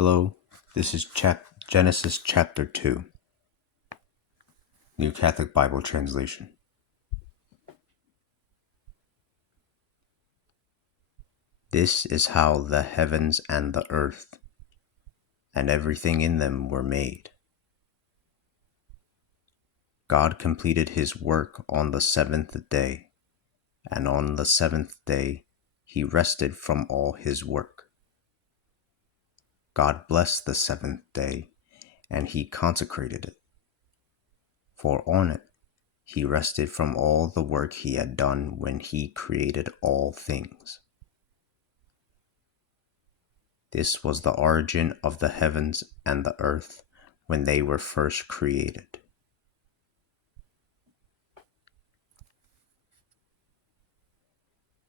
Hello, this is Genesis chapter 2, New Catholic Bible Translation. This is how the heavens and the earth and everything in them were made. God completed his work on the seventh day, and on the seventh day he rested from all his work. God blessed the seventh day, and he consecrated it, for on it he rested from all the work he had done when he created all things. This was the origin of the heavens and the earth when they were first created.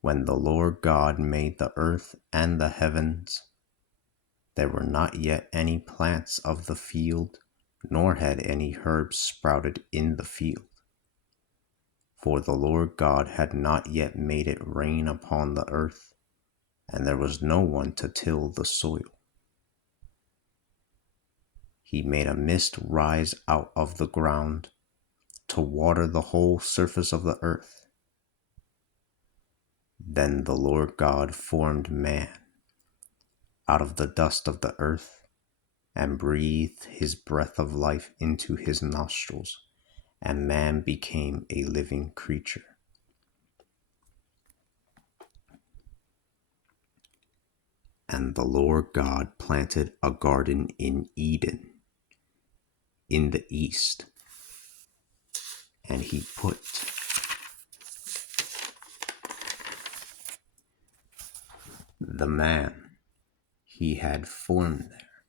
When the Lord God made the earth and the heavens, there were not yet any plants of the field, nor had any herbs sprouted in the field. For the Lord God had not yet made it rain upon the earth, and there was no one to till the soil. He made a mist rise out of the ground to water the whole surface of the earth. Then the Lord God formed man out of the dust of the earth and breathed his breath of life into his nostrils, and man became a living creature. And the Lord God planted a garden in Eden, in the east, and he put the man he had formed there.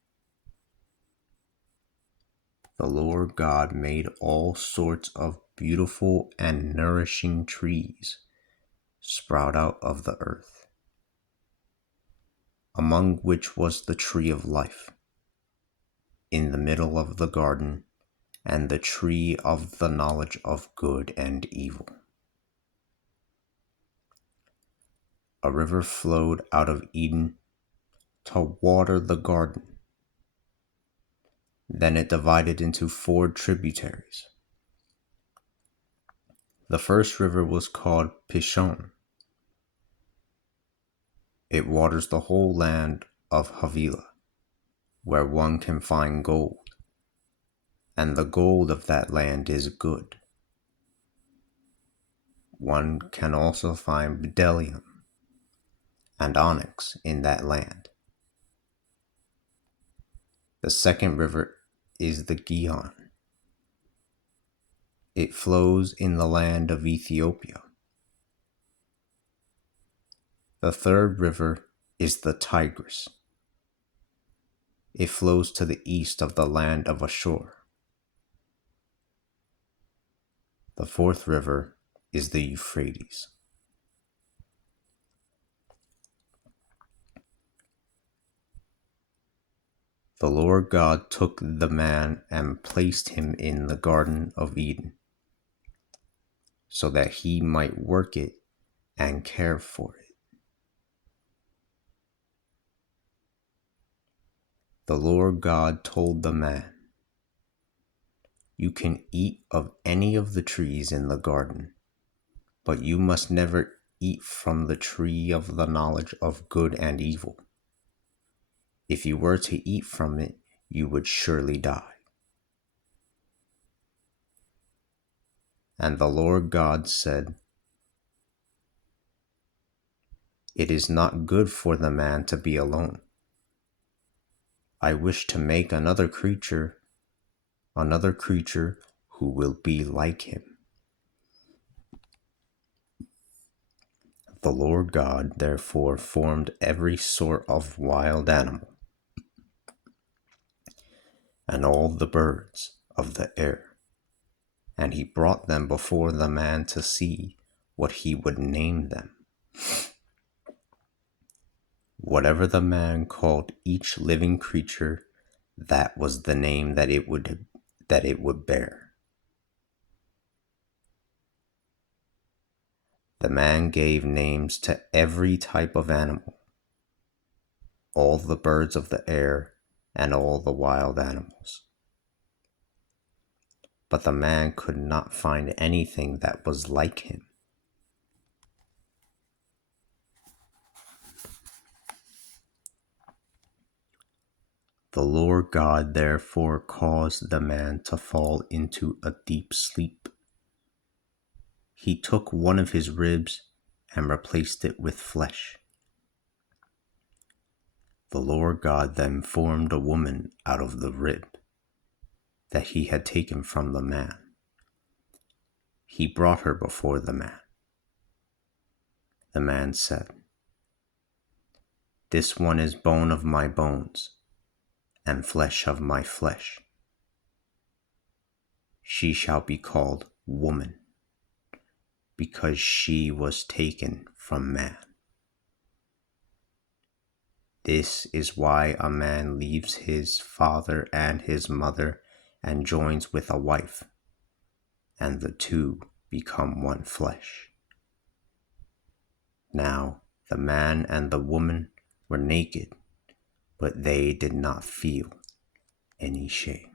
The Lord God made all sorts of beautiful and nourishing trees sprout out of the earth, among which was the tree of life in the middle of the garden, and the tree of the knowledge of good and evil. A river flowed out of Eden to water the garden. Then it divided into 4 tributaries. The first river was called Pishon. It waters the whole land of Havilah, where one can find gold, and the gold of that land is good. One can also find bdellium and onyx in that land. The second river is the Gihon. It flows in the land of Ethiopia. The third river is the Tigris. It flows to the east of the land of Ashur. The fourth river is the Euphrates. The Lord God took the man and placed him in the Garden of Eden, so that he might work it and care for it. The Lord God told the man, "You can eat of any of the trees in the garden, but you must never eat from the tree of the knowledge of good and evil. If you were to eat from it, you would surely die." And the Lord God said, "It is not good for the man to be alone. I wish to make another creature who will be like him." The Lord God therefore formed every sort of wild animal and all the birds of the air, and he brought them before the man to see what he would name them. Whatever the man called each living creature, that was the name that it would bear. The man gave names to every type of animal, all the birds of the air, and all the wild animals. But the man could not find anything that was like him. The Lord God therefore caused the man to fall into a deep sleep. He took one of his ribs and replaced it with flesh. The Lord God then formed a woman out of the rib that he had taken from the man. He brought her before the man. The man said, "This one is bone of my bones and flesh of my flesh. She shall be called woman, because she was taken from man. This is why a man leaves his father and his mother and joins with a wife, and the two become one flesh." Now the man and the woman were naked, but they did not feel any shame.